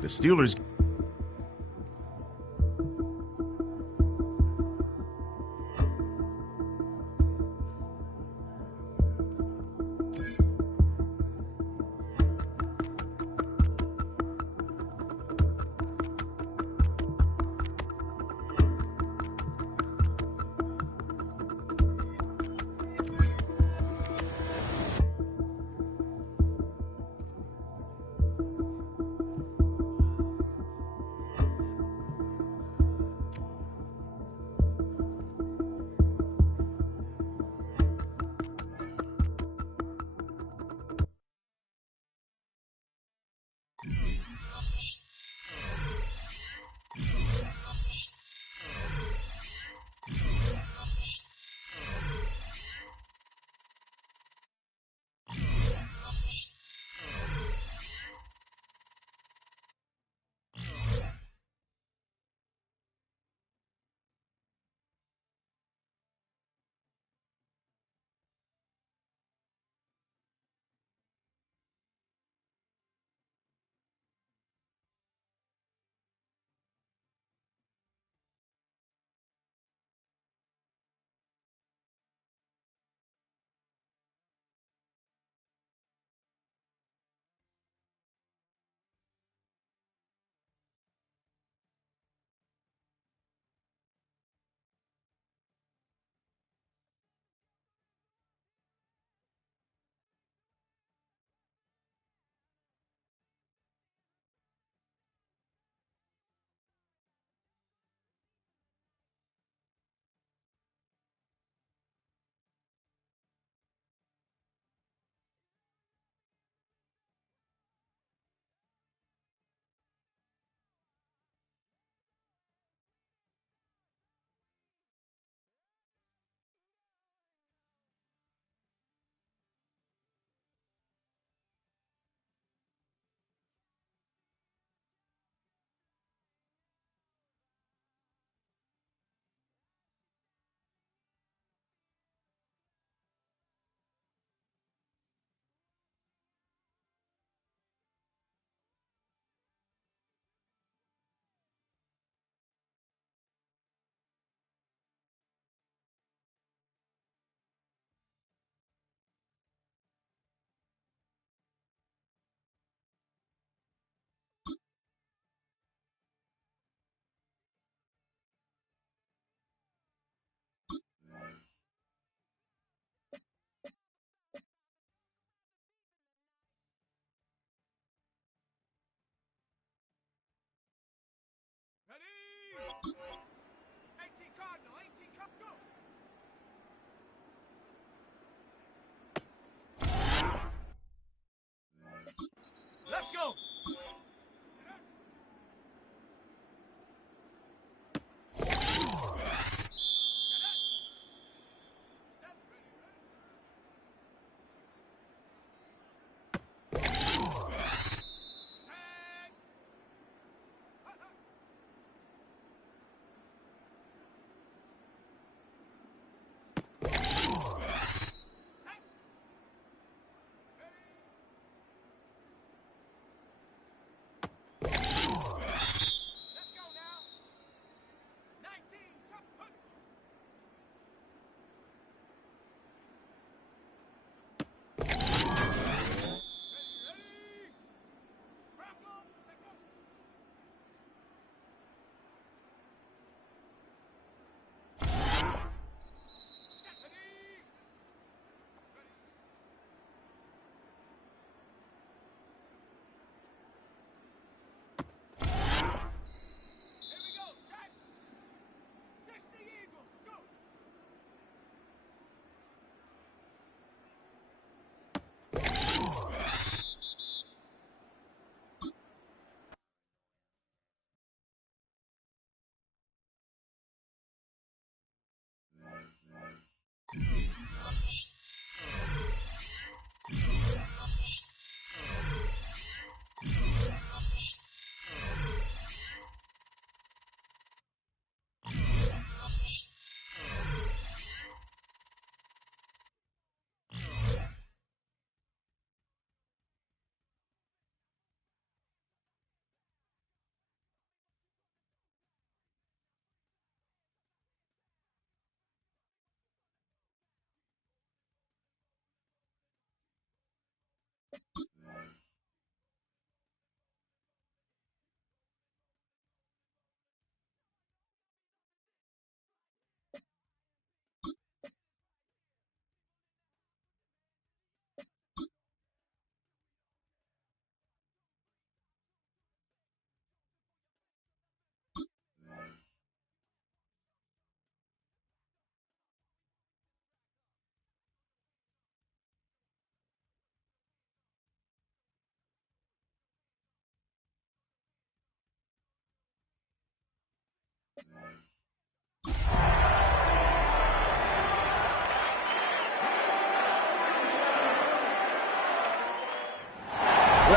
The Steelers.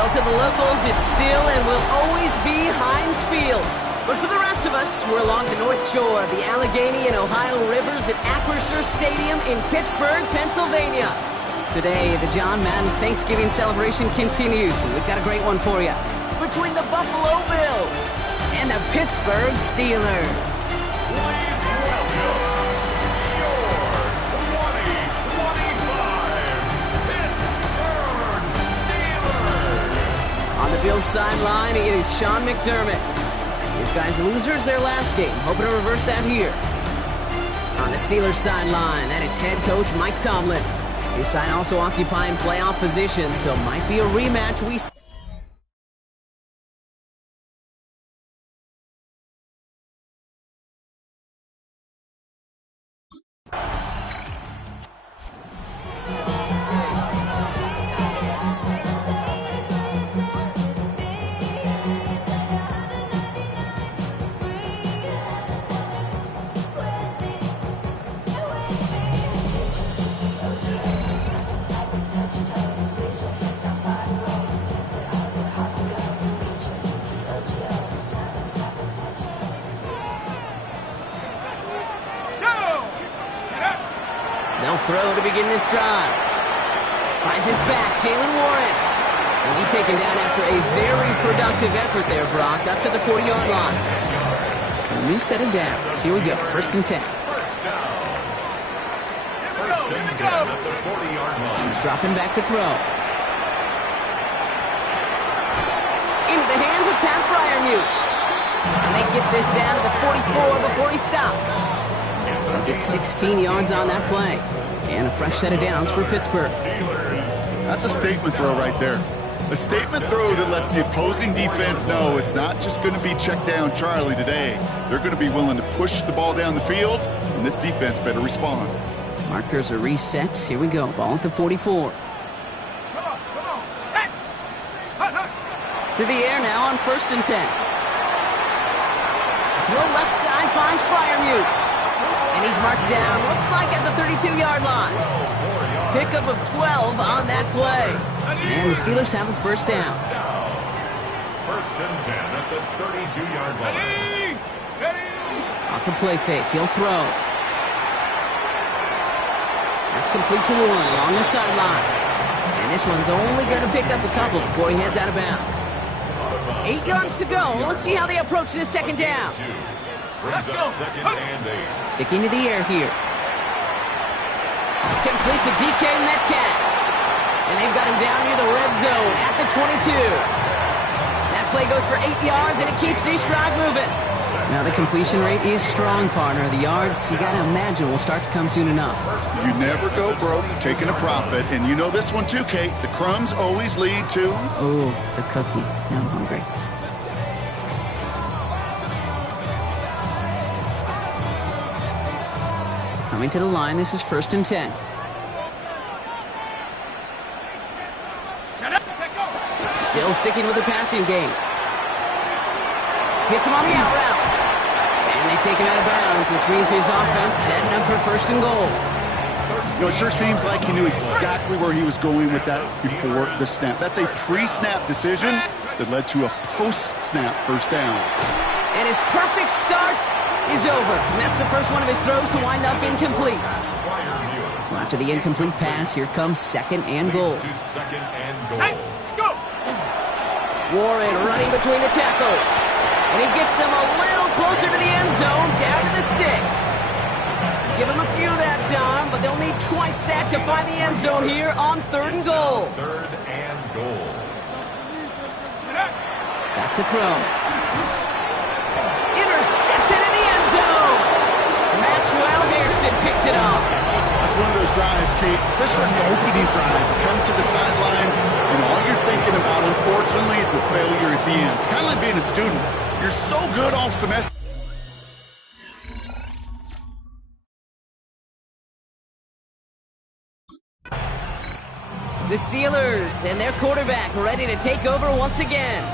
Well, to the locals, it's still and will always be Heinz Field. But for the rest of us, we're along the North Shore of the Allegheny and Ohio Rivers at Acrisure Stadium in Pittsburgh, Pennsylvania. Today, the John Madden Thanksgiving celebration continues, and we've got a great one for you. Between the Buffalo Bills and the Pittsburgh Steelers. Please welcome your 2025 Pittsburgh Steelers. On the Bills sideline, it is Sean McDermott. These guys losers their last game, hoping to reverse that here. On the Steelers sideline, that is head coach Mike Tomlin. His side also occupying playoff position, so might be a rematch we see. They'll throw to begin this drive. Finds his back, Jalen Warren. And he's taken down after a very productive effort there, Brock, up to the 40-yard line. So a new set of downs. Here we go, 1st and 10. First down. First and 10 at the 40-yard line. He's dropping back to throw. Into the hands of Pat Fryermuth. And they get this down to the 44 before he stopped. He'll get 16 yards on that play. And a fresh set of downs for Pittsburgh. That's a statement throw right there. A statement throw that lets the opposing defense know it's not just going to be check down Charlie today. They're going to be willing to push the ball down the field, and this defense better respond. Markers are reset. Here we go. Ball at the 44. To the air now on 1st and 10. Throw left side finds Fryermuth. And he's marked down, looks like at the 32-yard line. Pickup of 12 on that play. And the Steelers have a first down. First and 10 at the 32-yard line. Off the play fake, he'll throw. That's complete to Warren along the sideline. And this one's only going to pick up a couple before he heads out of bounds. 8 yards to go. Let's see how they approach this second down. Brings up 2nd and 8. Sticking to the air here. Complete to DK Metcalf. And they've got him down near the red zone at the 22. That play goes for 8 yards, and it keeps these drive moving. Now the completion rate is strong, partner. The yards, you got to imagine, will start to come soon enough. You never go broke taking a profit, and you know this one too, Kate. The crumbs always lead to... Oh, the cookie. Now I'm hungry. Coming to the line, this is 1st and 10. Still sticking with the passing game. Hits him on the out route. And they take him out of bounds, which means his offense setting up for 1st and goal. You know, it sure seems like he knew exactly where he was going with that before the snap. That's a pre-snap decision that led to a post-snap first down. And his perfect start is over. And that's the first one of his throws to wind up incomplete. So after the incomplete pass, here comes 2nd and goal. Warren running between the tackles. And he gets them a little closer to the end zone, down to the 6. Give him a few that time, but they'll need twice that to find the end zone here on 3rd and goal. 3rd and goal. Back to throw. Intercepted in the end zone. Maxwell Hairston picks it off. That's one of those drives, Kate, especially on the opening drive. You come to the sidelines, and all you're thinking about, unfortunately, is the failure at the end. It's kind of like being a student. You're so good all semester. The Steelers and their quarterback ready to take over once again.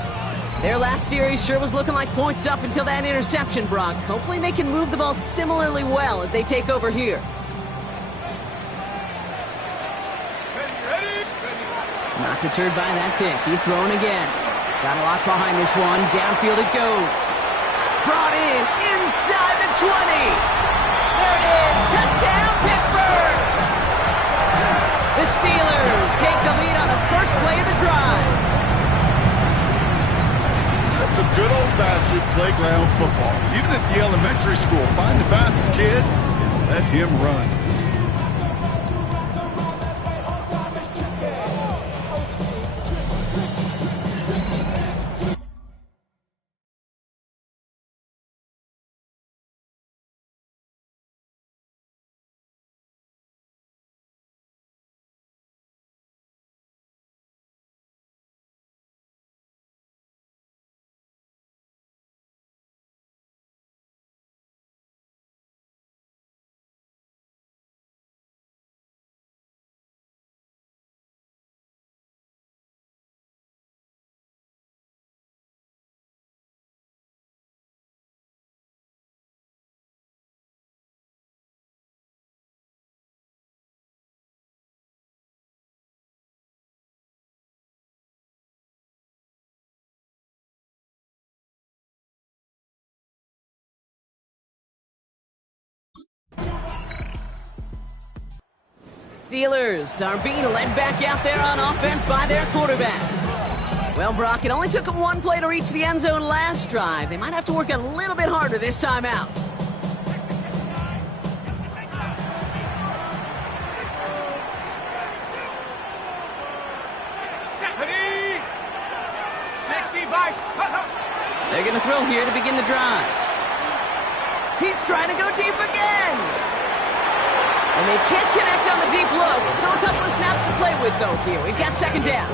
Their last series sure was looking like points up until that interception, Brock. Hopefully they can move the ball similarly well as they take over here. Not deterred by that pick. He's throwing again. Got a lot behind this one. Downfield it goes. Brought in inside the 20. There it is. Touchdown, Pittsburgh. The Steelers take the lead on the first play of the drive. That's some good old-fashioned playground football. Even at the elementary school, find the fastest kid and let him run. Steelers are being led back out there on offense by their quarterback. Well, Brock, it only took them one play to reach the end zone last drive. They might have to work a little bit harder this time out. They're going to throw here to begin the drive. He's trying to go deep again. And they can't connect on the deep look. Still a couple of snaps to play with, though, here. We've got second down.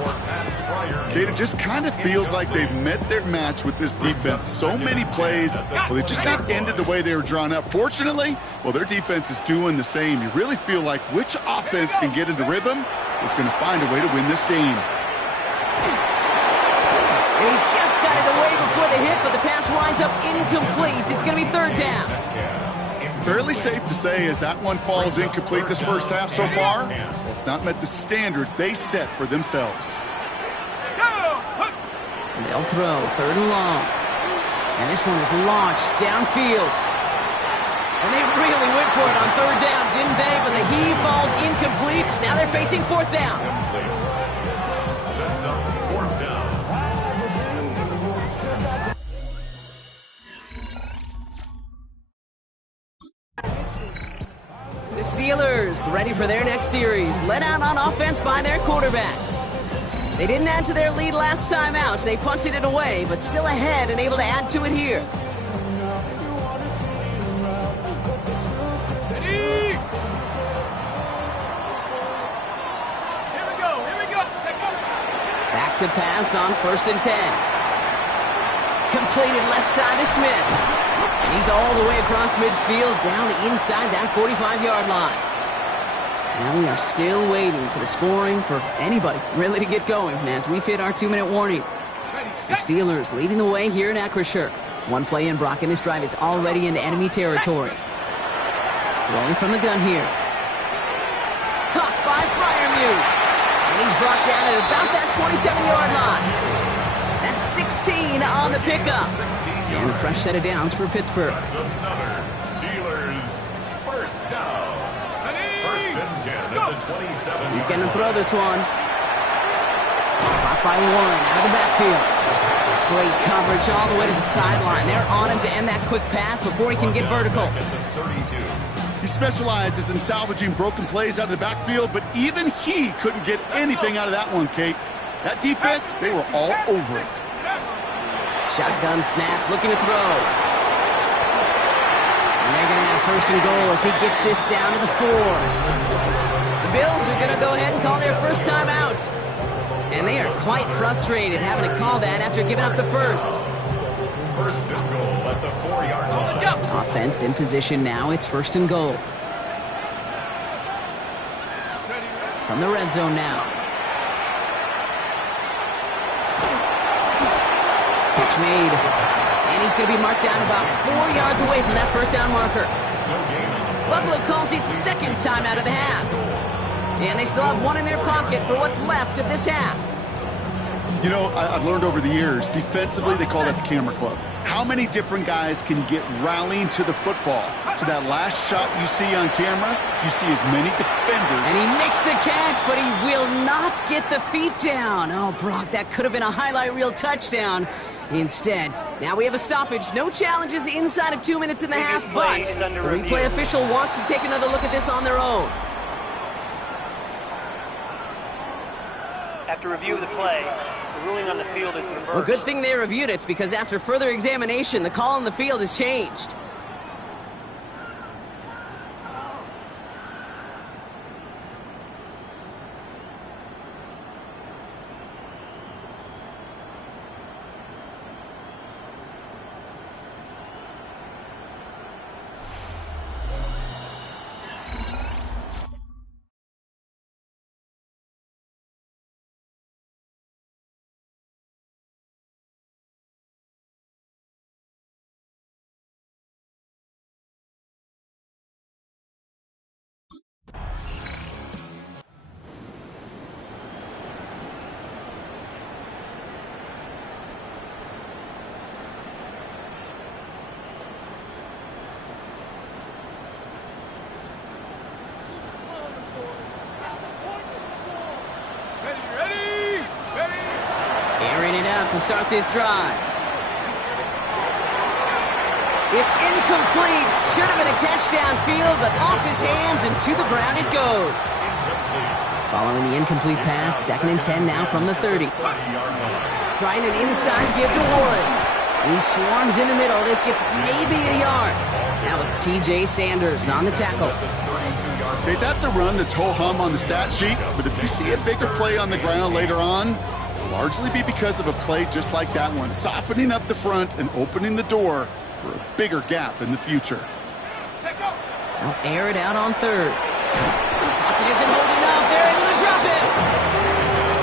Kate, it just kind of feels like they've met their match with this defense. So many plays, well, they just not ended the way they were drawn up. Fortunately, well, their defense is doing the same. You really feel like which offense can get into rhythm is going to find a way to win this game. And he just got it away before the hit, but the pass winds up incomplete. It's going to be third down. Fairly safe to say as that one falls incomplete this first half so far, it's not met the standard they set for themselves. And they'll throw third and long. And this one is launched downfield. And they really went for it on third down, didn't they? But the heave falls incomplete. Now they're facing fourth down. Sets up fourth down. The Steelers ready for their next series. Led out on offense by their quarterback. They didn't add to their lead last time out. They punted it away, but still ahead and able to add to it here. Back to pass on 1st and 10. Completed left side to Smith. And he's all the way across midfield down inside that 45-yard line. Now we are still waiting for the scoring for anybody really to get going as we've hit our 2-minute warning. The Steelers leading the way here in Acrisure. One play in, Brock, and this drive is already into enemy territory. Throwing from the gun here. Caught by Freiermuth. And he's brought down at about that 27-yard line. That's 16 on the pickup. And a fresh set of downs for Pittsburgh. Another Steelers first down. First and 10 at the 27. He's going to throw this one. Caught by Warren out of the backfield. Great coverage all the way to the sideline. They're on him to end that quick pass before he can get vertical. He specializes in salvaging broken plays out of the backfield, but even he couldn't get anything out of that one, Kate. That defense, they were all over it. Shotgun snap, looking to throw. And they're going to have first and goal as he gets this down to the 4. The Bills are going to go ahead and call their first time out. And they are quite frustrated having to call that after giving up the first. First and goal at the 4-yard line. Offense in position now. It's first and goal. From the red zone now. Catch made. And he's going to be marked down about 4 yards away from that first down marker. Buffalo calls it second time out of the half. And they still have one in their pocket for what's left of this half. You know, I've learned over the years, defensively, they call that the camera club. How many different guys can you get rallying to the football? So that last shot you see on camera, you see as many defenders. And he makes the catch, but he will not get the feet down. Oh, Brock, that could have been a highlight reel touchdown. Instead, now we have a stoppage. No challenges inside of 2 minutes and a half, but the replay official wants to take another look at this on their own. After review of the play, the ruling on the field is reversed. Well, good thing they reviewed it, because after further examination, the call on the field has changed. To start this drive. It's incomplete. Should have been a catch downfield, but off his hands and to the ground it goes. Following the incomplete pass, 2nd and 10 now from the 30. Trying an inside give to Warren. He swarms in the middle. This gets maybe a yard. That was T.J. Sanders on the tackle. Okay, that's a run that's ho-hum on the stat sheet, but if you see a bigger play on the ground later on, largely be because of a play just like that one, softening up the front and opening the door for a bigger gap in the future. They'll air it out on 3rd. Pocket isn't holding up. They're able to drop it.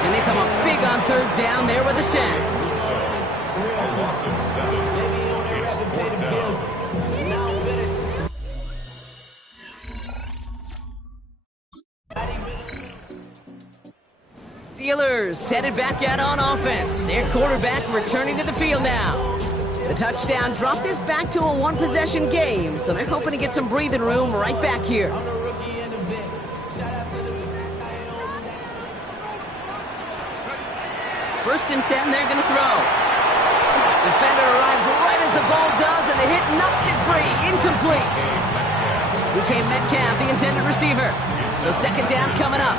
And they come up big on 3rd down there with a sack. A loss of 7. It's 4th down. Steelers headed back out on offense. Their quarterback returning to the field now. The touchdown dropped this back to a one-possession game, so they're hoping to get some breathing room right back here. 1st and 10, they're going to throw. Defender arrives right as the ball does, and the hit knocks it free. Incomplete. DK Metcalf, the intended receiver. So 2nd down coming up.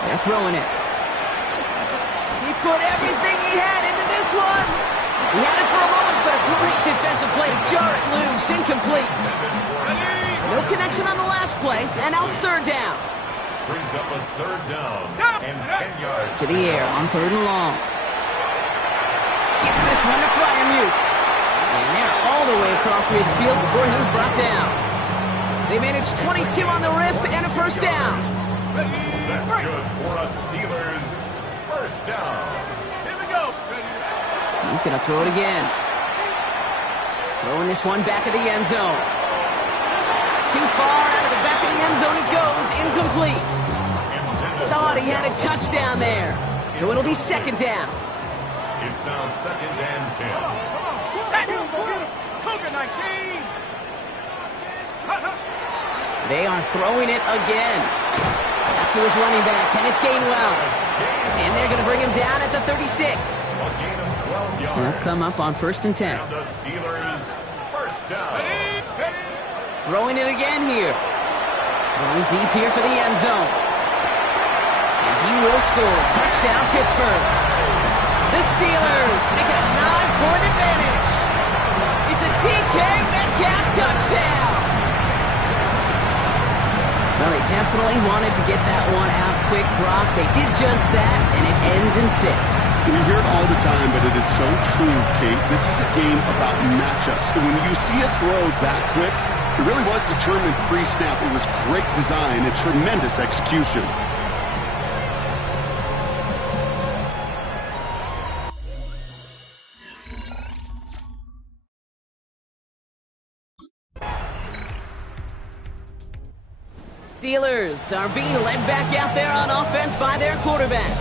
They're throwing it. He put everything he had into this one. He had it for a moment, but a great defensive play to jar it loose. Incomplete. No connection on the last play, and now it's 3rd down. Brings up a 3rd down and 10 yards. To the air on 3rd and long. Gets this one to Fryermuth. And they're all the way across midfield before he's brought down. They managed 22 on the rip and a 1st down. That's good for a Steelers 1st down. Here we go. He's going to throw it again. Throwing this one back of the end zone. Too far out of the back of the end zone it goes. Incomplete. Thought he had a touchdown there. So it'll be 2nd down. It's now 2nd and 10. Cougar 19. They are throwing it again. That's who is running back, Kenneth Gainwell. And they're going to bring him down at the 36. A gain of 12 yards. They'll come up on 1st and 10. And the Steelers 1st down. Throwing it again here. Going deep here for the end zone. And he will score. Touchdown, Pittsburgh. The Steelers make it a 9-point advantage. It's a DK Metcalf touchdown. Well, they definitely wanted to get that one out quick, Brock. They did just that, and it ends in 6. We hear it all the time, but it is so true, Kate. This is a game about matchups. And when you see a throw that quick, it really was determined pre-snap. It was great design and tremendous execution. Steelers are being led back out there on offense by their quarterback.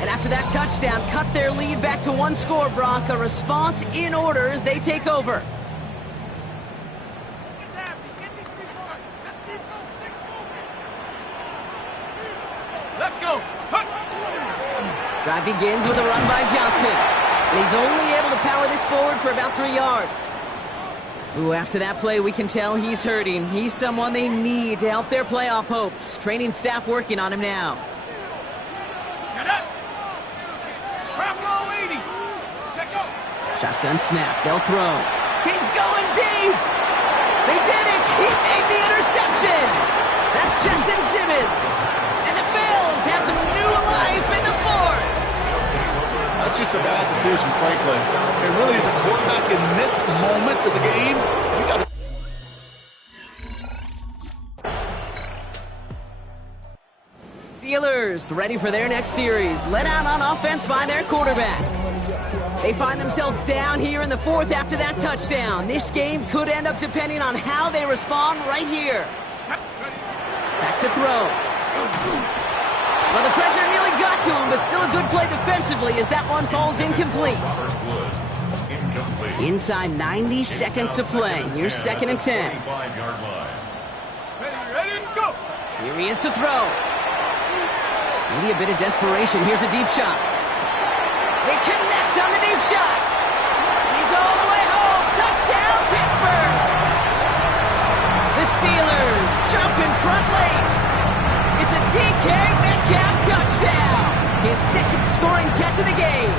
And after that touchdown, cut their lead back to 1 score, Brock. A response in order as they take over. Let's go. Drive begins with a run by Johnson. And he's only able to power this forward for about 3 yards. Ooh, after that play, we can tell he's hurting. He's someone they need to help their playoff hopes. Training staff working on him now. Shut up. Bravo 80. Shotgun snap. They'll throw. He's going deep. They did it. He made the interception. That's Justin Simmons. And the Bills have some new life in the fourth. That's just a bad decision, frankly. It really is a quarterback in this moment of the game. You got to. Steelers ready for their next series. Led out on offense by their quarterback. They find themselves down here in the fourth after that touchdown. This game could end up depending on how they respond right here. Back to throw. Well, the pressure nearly got to him, but still a good play defensively as that one falls incomplete. Inside 90 seconds to play. Here's 2nd and 10. Ready, go. Here he is to throw. Maybe a bit of desperation. Here's a deep shot. They connect on the deep shot. He's all the way home. Touchdown, Pittsburgh. The Steelers jump in front late. It's a DK Metcalf touchdown. His 2nd scoring catch of the game.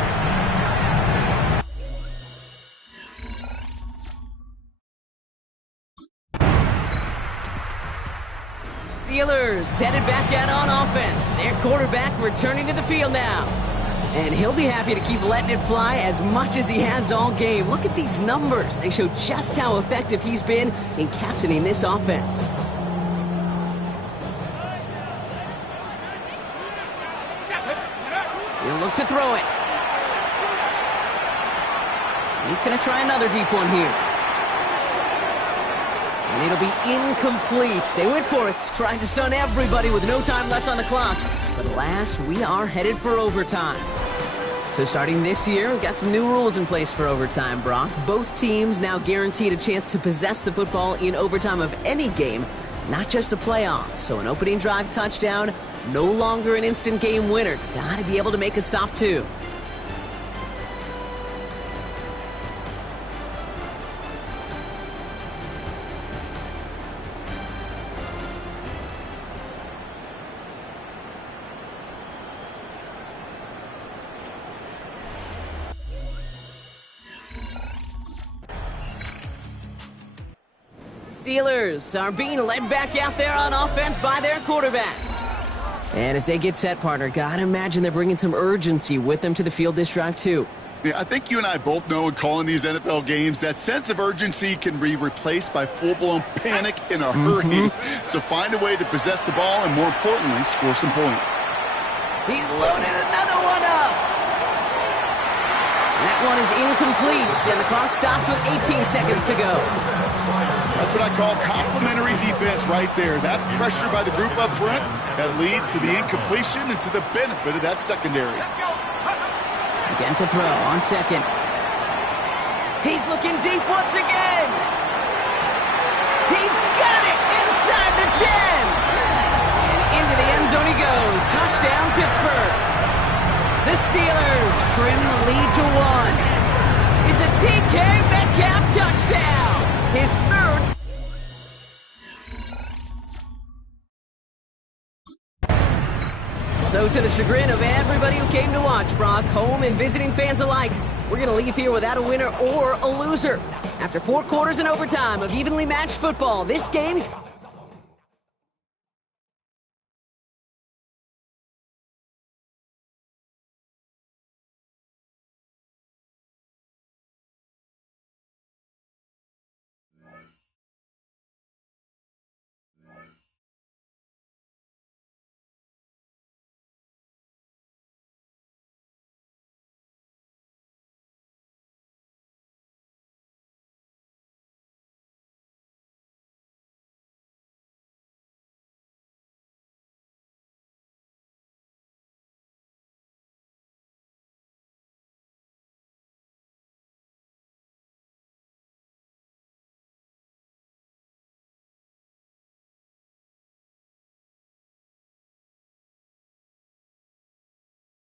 Steelers headed back out on offense. Their quarterback returning to the field now. And he'll be happy to keep letting it fly as much as he has all game. Look at these numbers. They show just how effective he's been in captaining this offense. He'll look to throw it. He's going to try another deep one here. And it'll be incomplete. They went for it, trying to stun everybody with no time left on the clock. But alas, we are headed for overtime. So starting this year, we've got some new rules in place for overtime, Brock. Both teams now guaranteed a chance to possess the football in overtime of any game, not just the playoffs. So an opening drive touchdown, no longer an instant game winner. Got to be able to make a stop too. Steelers are being led back out there on offense by their quarterback. And as they get set, partner, gotta imagine they're bringing some urgency with them to the field this drive, too. Yeah, I think you and I both know in calling these NFL games that sense of urgency can be replaced by full-blown panic in a hurry. So find a way to possess the ball and, more importantly, score some points. He's loaded another one up. And that one is incomplete, and the clock stops with 18 seconds to go. That's what I call complimentary defense right there. That pressure by the group up front, that leads to the incompletion and to the benefit of that secondary. Again to throw on 2nd. He's looking deep once again. He's got it inside the 10. And into the end zone he goes. Touchdown, Pittsburgh. The Steelers trim the lead to 1. It's a DK Metcalf touchdown. His 3rd. So to the chagrin of everybody who came to watch, Brock, home and visiting fans alike, we're going to leave here without a winner or a loser. After 4 quarters and overtime of evenly matched football, this game